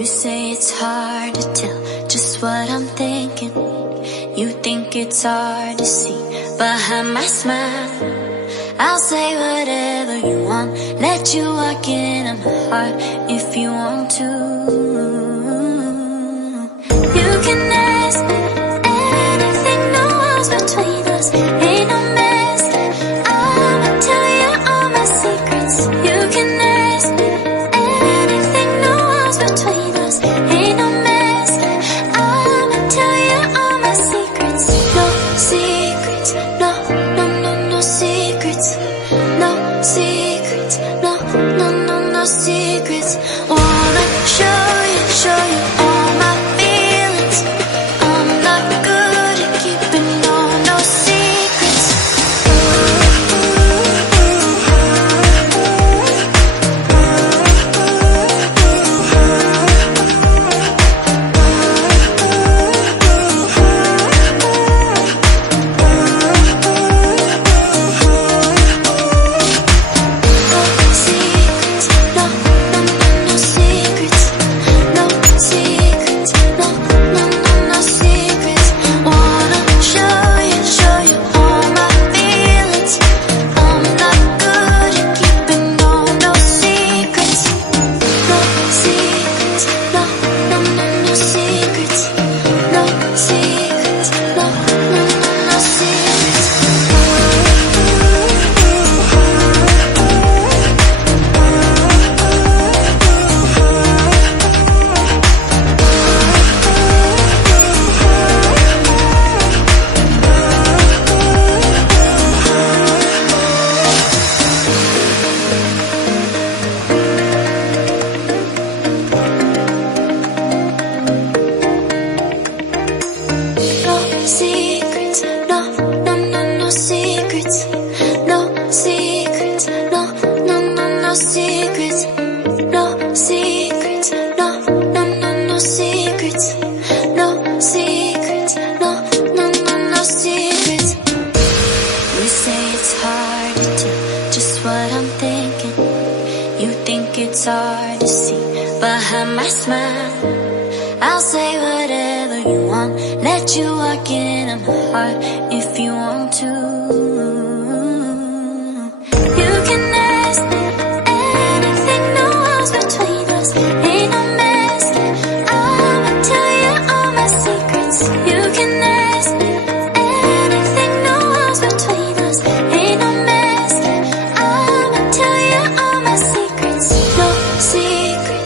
You say it's hard to tell just what I'm thinking. You think it's hard to see behind my smile. I'll say whatever you want, let you walk into my heart if you want to. You can ask me anything, no walls between us, ain't no mess. I'ma tell you all my secrets. You can ask me anything, no walls between us, ain't no mess. I'ma tell you all my secrets. No secrets, no, no, no, no secrets. No secrets, no, no, no, no secrets. Wanna show you all my feelings. I'm not good at keeping no secrets. Secrets, no, no, no, no secrets. No secrets, no, no, no, no secrets. No secrets, no, no, no, no secrets. No secrets, no, no, no, no secrets. You say it's hard to tell just what I'm thinking. You think it's hard to see behind my smile. I'll say whatever you want, let you walk into my heart if you want to.